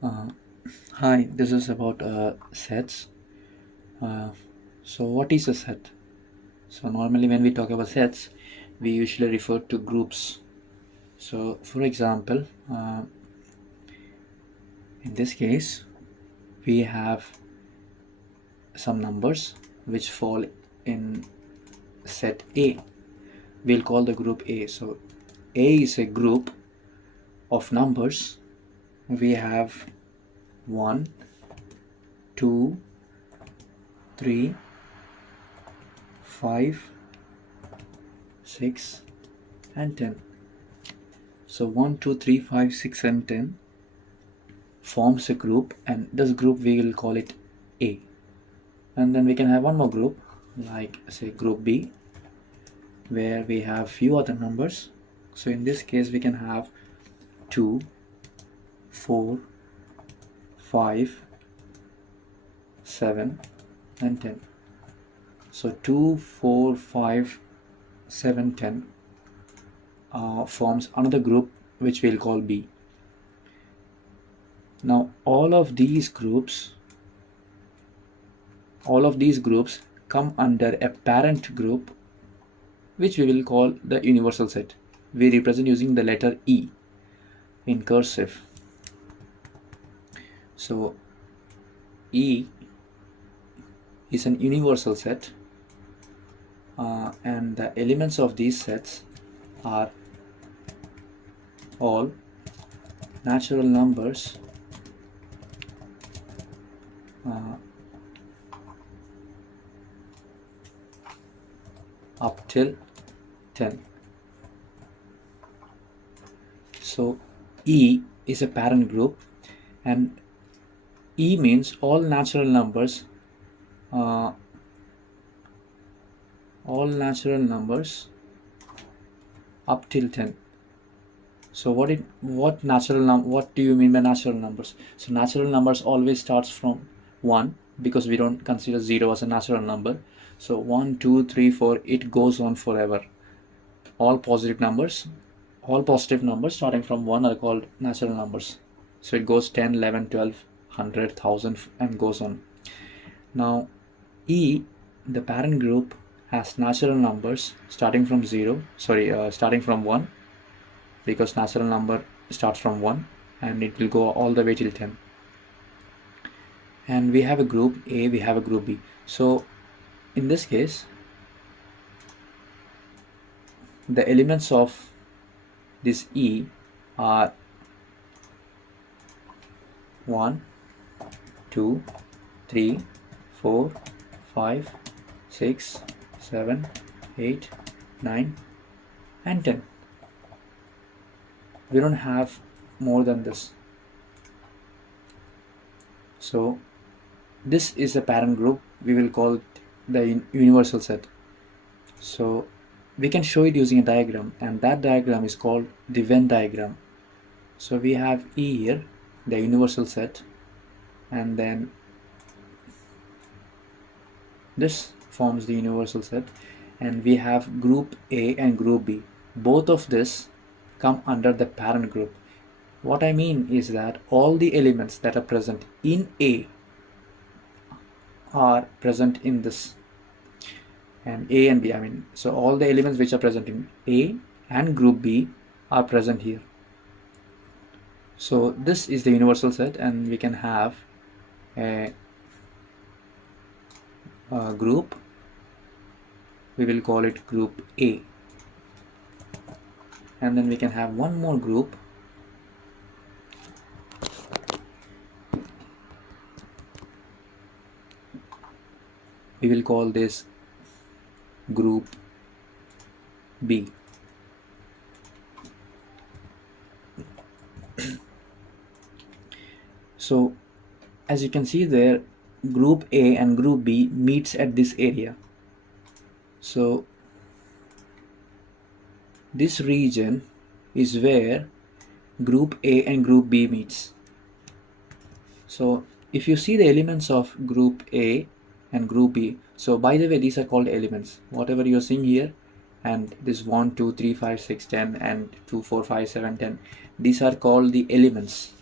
Uh, Hi, this is about sets. Uh, so, what is a set? So, normally when we talk about sets, we usually refer to groups. So, for example, in this case, we have some numbers which fall in set A. We'll call the group A. So, A is a group of numbers. We have 1, 2, 3, 5, 6, and 10. So 1, 2, 3, 5, 6, and 10 forms a group, and this group we will call it A. And then we can have one more group, like say group B, where we have few other numbers. So in this case we can have 2, 4, 5, 7, and 10. So 2, 4, 5, 7, 10 forms another group which we'll call B. Now all of these groups come under a parent group which we will call the universal set. We represent using the letter E in cursive. So E is an universal set, and the elements of these sets are all natural numbers uh, up till 10. So E is a parent group, and E means uh, all natural numbers up till 10. So what do you mean by natural numbers? So natural numbers always starts from 1, because we don't consider 0 as a natural number. So 1, 2, 3, 4, it goes on forever. All positive numbers, all positive numbers starting from 1 are called natural numbers. So it goes 10, 11, 12, 100, 1000 and goes on. Now E, the parent group, has natural numbers starting from 1, because natural number starts from 1 and it will go all the way till 10. And we have a group A, we have a group B. So in this case, the elements of this E are 1, 2, 3, 4, 5, 6, 7, 8, 9, and 10. We don't have more than this. So this is the parent group. We will call it the universal set. So we can show it using a diagram, and that diagram is called the Venn diagram. So we have E here, the universal set, and then this forms the universal set, and we have group A and group B. Both of this come under the parent group. What I mean is that all the elements that are present in A are present in this, and A and B, so all the elements which are present in A and group B are present here. So this is the universal set, and we can have a group. We will call it group A, and then we can have one more group. We will call this group B. So as you can see there, group A and group B meets at this area. So this region is where group A and group B meets. So if you see the elements of group A and group B, so by the way, these are called elements. Whatever you're seeing here, and this 1, 2, 3, 5, 6, 10, and 2, 4, 5, 7, 10, these are called the elements.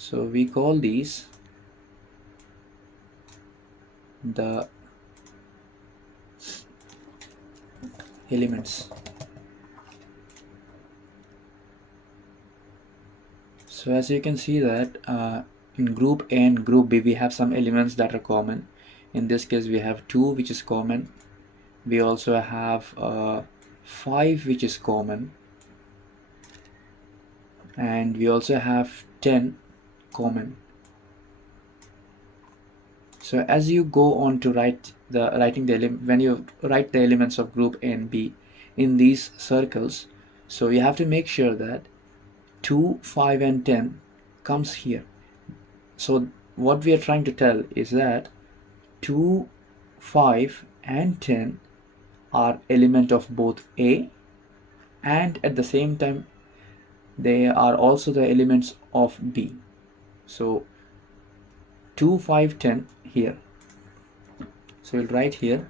So we call these the elements. So as you can see that in group A and group B we have some elements that are common. In this case we have 2 which is common. We also have 5 which is common, and we also have 10 common. So as you go on to when you write the elements of group A and B in these circles, so you have to make sure that 2, 5 and 10 comes here. So what we are trying to tell is that 2, 5 and 10 are element of both A, and at the same time they are also the elements of B. So 2, 5, 10 here. So we'll write here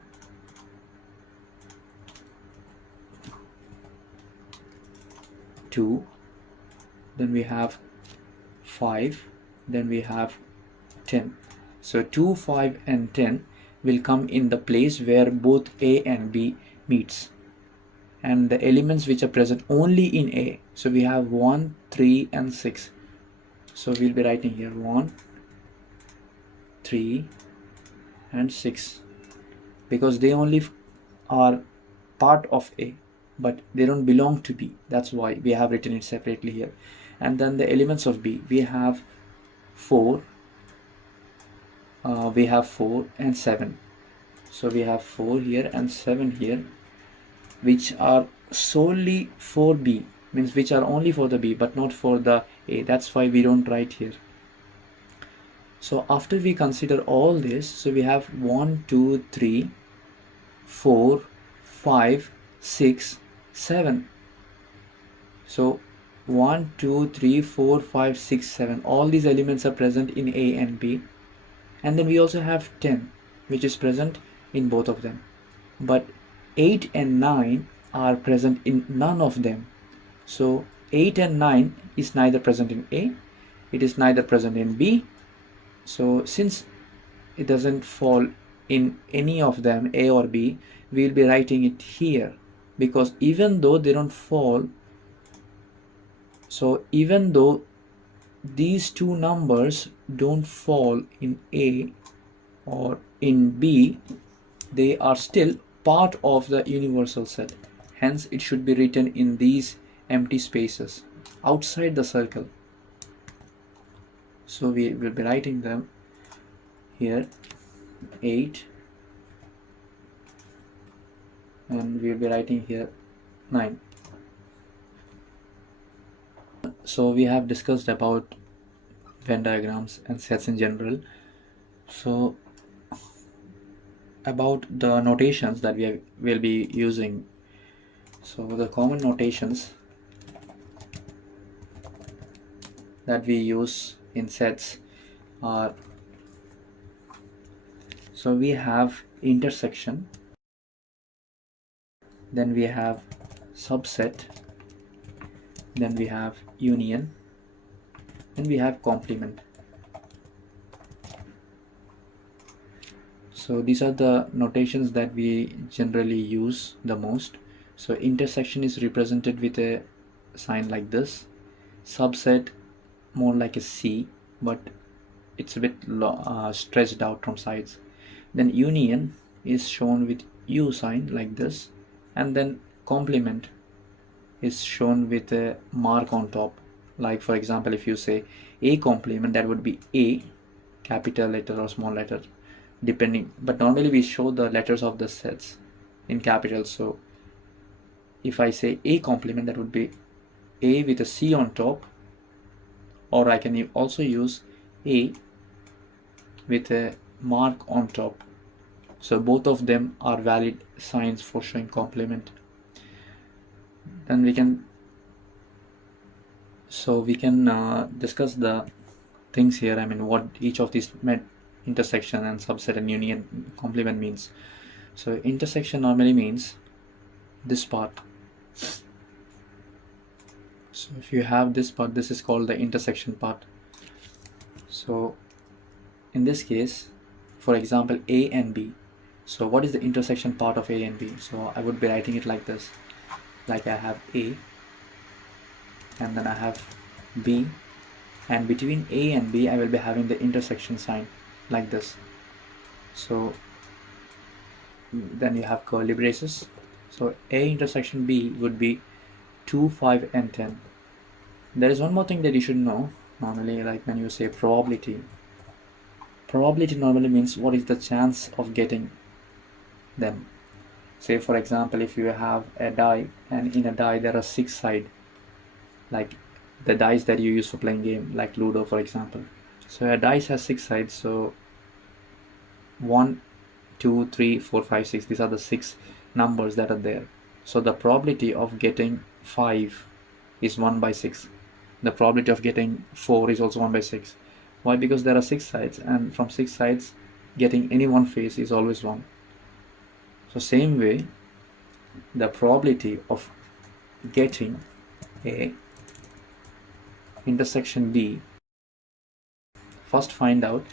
2, then we have 5, then we have 10. So 2, 5 and 10 will come in the place where both A and B meets, and the elements which are present only in A. So we have 1, 3 and 6. So we'll be writing here 1, 3 and 6 because they only are part of A, but they don't belong to B. That's why we have written it separately here. And then the elements of B, we have 4 and 7. So we have 4 here and 7 here, which are solely for B, means which are only for the B but not for the A. That's why we don't write here. So after we consider all this, so we have 1, 2, 3, 4, 5, 6, 7. So 1, 2, 3, 4, 5, 6, 7. All these elements are present in A and B. And then we also have 10, which is present in both of them. But 8 and 9 are present in none of them. So 8 and 9 is neither present in A, it is neither present in B. So since it doesn't fall in any of them, A or B, we will be writing it here, because even though they don't fall, so even though these two numbers don't fall in A or in B, they are still part of the universal set. Hence it should be written in these empty spaces outside the circle. So we will be writing them here 8, and we will be writing here 9. So we have discussed about Venn diagrams and sets in general. So about the notations that will be using. So the common notations that we use in sets are, so we have intersection, then we have subset, then we have union, then we have complement. So these are the notations that we generally use the most. So intersection is represented with a sign like this, subset more like a C, but it's a bit stretched out from sides. Then union is shown with U sign like this, and then complement is shown with a mark on top. Like for example, if you say A complement, that would be A, capital letter or small letter, depending, but normally we show the letters of the sets in capital. So if I say A complement, that would be A with a C on top, or I can also use A with a mark on top. So both of them are valid signs for showing complement. Then we can discuss the things here. I mean, what each of these intersection and subset and union complement means. So intersection normally means this part. So if you have this part, this is called the intersection part. So in this case, for example, A and B. So what is the intersection part of A and B? So I would be writing it like this. Like I have A and then I have B, and between A and B I will be having the intersection sign like this. So then you have curly braces. So A intersection B would be 2, 5 and 10. There is one more thing that you should know. Normally, like when you say probability normally means what is the chance of getting them. Say for example, if you have a die and in a die there are 6 sides, like the dice that you use for playing game like Ludo for example. So a dice has 6 sides, so 1, 2, 3, 4, 5, 6, these are the 6 numbers that are there. So the probability of getting 5 is 1 by 6. The probability of getting 4 is also 1 by 6. Why? Because there are 6 sides, and from 6 sides getting any one face is always 1. So same way, the probability of getting A intersection B, first find out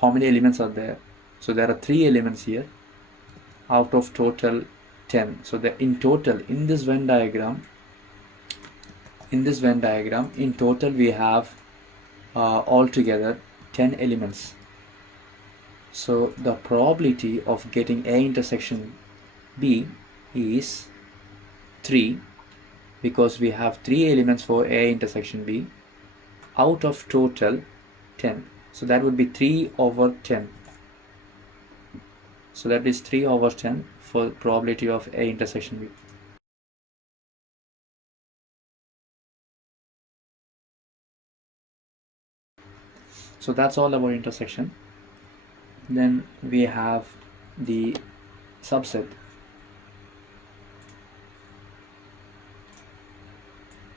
how many elements are there. So there are 3 elements here out of total 10. So in total in this Venn diagram in total we have altogether 10 elements. So the probability of getting A intersection B is 3, because we have 3 elements for A intersection B out of total 10. So that would be 3 over 10. So that is 3 over 10 for probability of A intersection B. So that's all about intersection. Then we have the subset.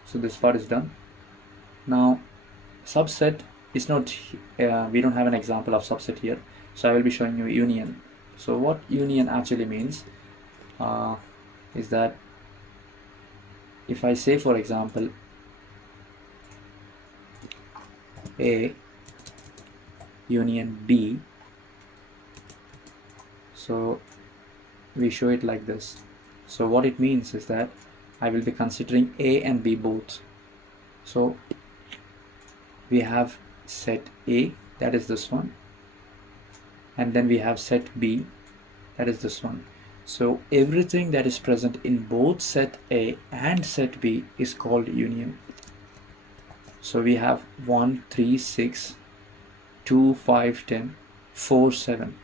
So this part is done. Now subset is not, we don't have an example of subset here, so I will be showing you union. So what union actually means is that if I say for example A union B, so we show it like this. So what it means is that I will be considering A and B both. So we have set A, that is this one, and then we have set B, that is this one. So everything that is present in both set A and set B is called union. So we have 1, 3, 6, 2, 5, 10, 4, 7.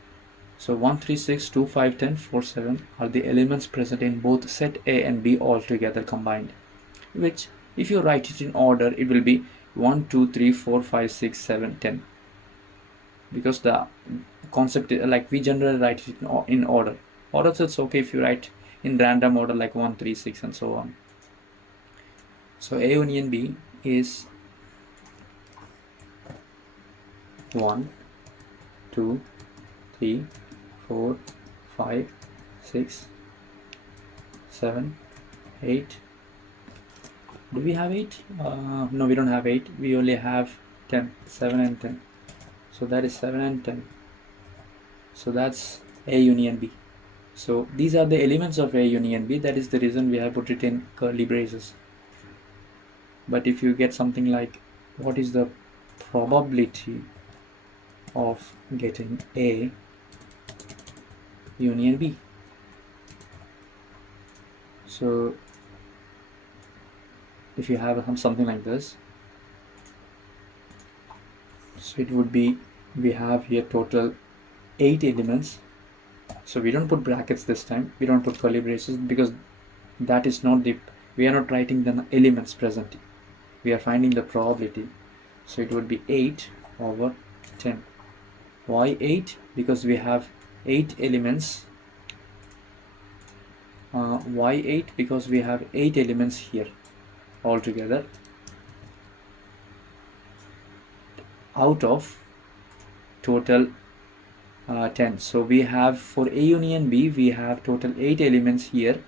So 1, 3, 6, 2, 5, 10, 4, 7 are the elements present in both set A and B all together combined, which if you write it in order it will be 1, 2, 3, 4, 5, 6, 7, 10, because the concept is, like we generally write it in order, or else it's okay if you write in random order like 1, 3, 6 and so on. So A union B is 1, 2, 3, 4, 5, 6, 7, 8. Do we have 8? No, we don't have 8. We only have 10. 7 and 10. So that is 7 and 10. So that's A union B. So these are the elements of A union B. That is the reason we have put it in curly braces. But if you get something like what is the probability of getting A union B, so if you have something like this, so it would be, we have here total 8 elements. So we don't put brackets this time, we don't put curly braces, because that is not the, we are not writing the elements present, we are finding the probability. So it would be 8 over 10. Why 8? Because we have 8 elements. Why 8? Because we have 8 elements here altogether out of total 10. So we have, for A union B we have total 8 elements here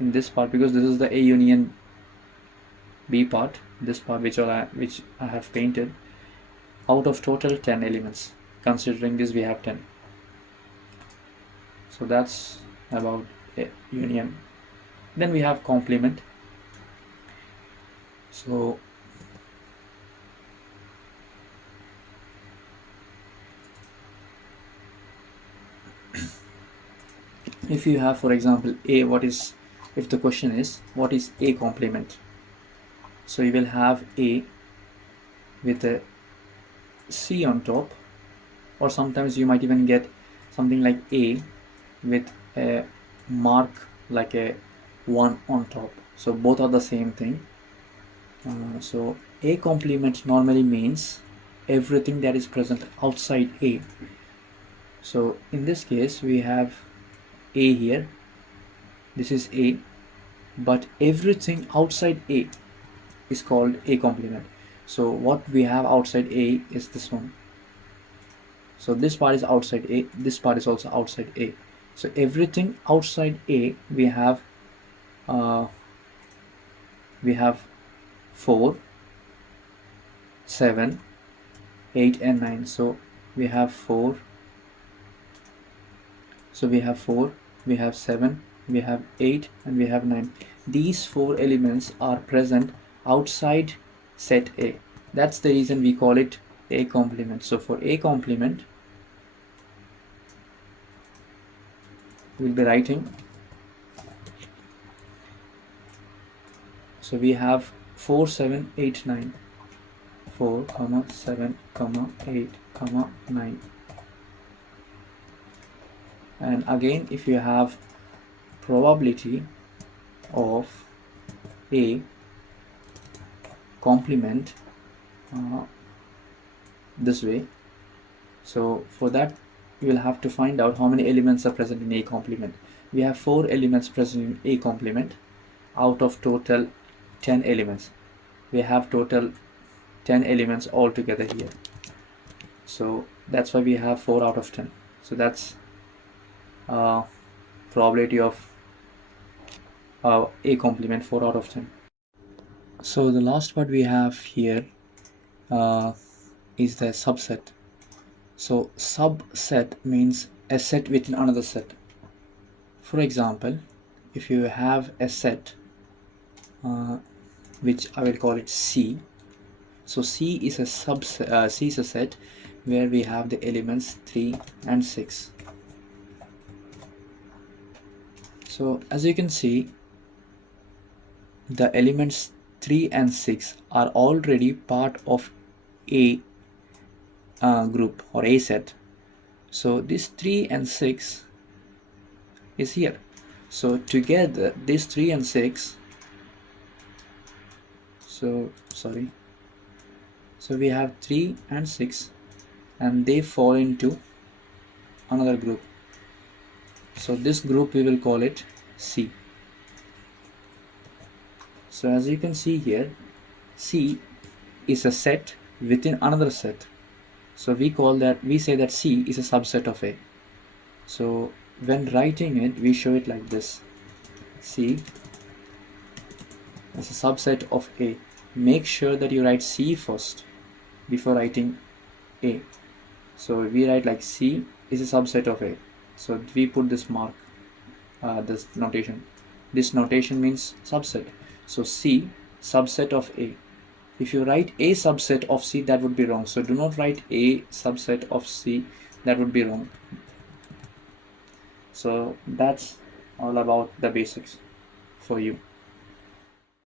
in this part, because this is the A union B part, this part which I have painted. out of total 10 elements. Considering this, we have 10. So that's about union. Then we have complement. So if you have, for example, a, if the question is what is a complement, so you will have a with a c on top, or sometimes you might even get something like a with a mark like a 1 on top. So both are the same thing. So a complement normally means everything that is present outside a. So in this case we have a here, this is a, but everything outside a is called a complement. So what we have outside a is this one. So this part is outside a, this part is also outside a. So everything outside a we have 4, 7, 8 and 9. So we have 4, we have 7, we have 8 and we have 9. These 4 elements are present outside set A. That's the reason we call it a complement. So for a complement we'll be writing, so we have 4, 7, 8, 9, 4, 7, 8, 9. And again, if you have probability of a complement this way, so for that you will have to find out how many elements are present in a complement. We have 4 elements present in a complement out of total 10 elements. We have total 10 elements altogether here, so that's why we have 4 out of 10. So that's probability of a complement, 4 out of 10. So the last part we have here is the subset. So subset means a set within another set. For example, if you have a set which I will call it C. So C is a C is a set where we have the elements 3 and 6. So as you can see, the elements 3 and 6 are already part of a group or a set. So this 3 and 6 is here. So together this 3 and 6, so we have 3 and 6 and they fall into another group. So this group we will call it C. So as you can see here, C is a set within another set. So we say that C is a subset of A. So when writing it, we show it like this: C is a subset of A. Make sure that you write C first before writing A. So we write like C is a subset of A. So we put this mark, this notation. This notation means subset. So C subset of A. If you write a subset of C, that would be wrong. So do not write a subset of C, that would be wrong. So that's all about the basics for you.